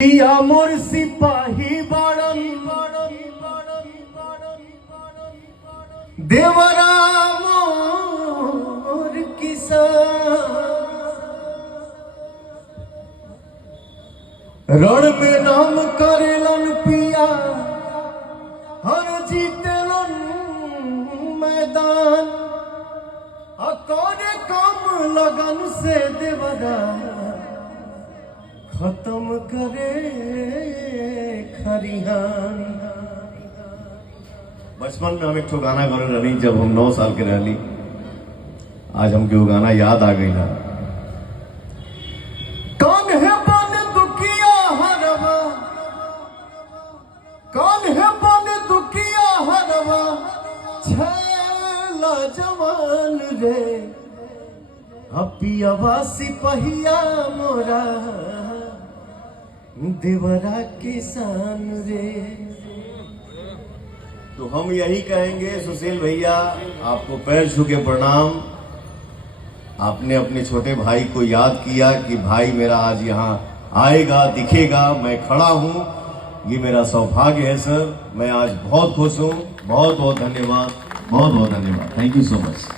पिया मोर सिपाही बाड़न देवरा मोर किसान रण में नाम करेलन पिया हर जीतेलन मैदान अकोने काम लगन से देवरा खत्म करे खरिहान। बचपन में हम एक गाना गा रही जब हम 9 साल के रहली। आज हमके वो गाना याद आ गई ना। कौन है बन दुखिया हरवा, कौन है बन दुखिया हरवा, छैला जवान रे अपियावा सिपहिया मोरा देवरा किसान रे। तो हम यही कहेंगे सुशील भैया, आपको पैर छू के प्रणाम। आपने अपने छोटे भाई को याद किया कि भाई मेरा आज यहाँ आएगा, दिखेगा, मैं खड़ा हूँ, ये मेरा सौभाग्य है सर। मैं आज बहुत खुश हूँ। बहुत बहुत धन्यवाद, बहुत बहुत धन्यवाद। Thank you so much.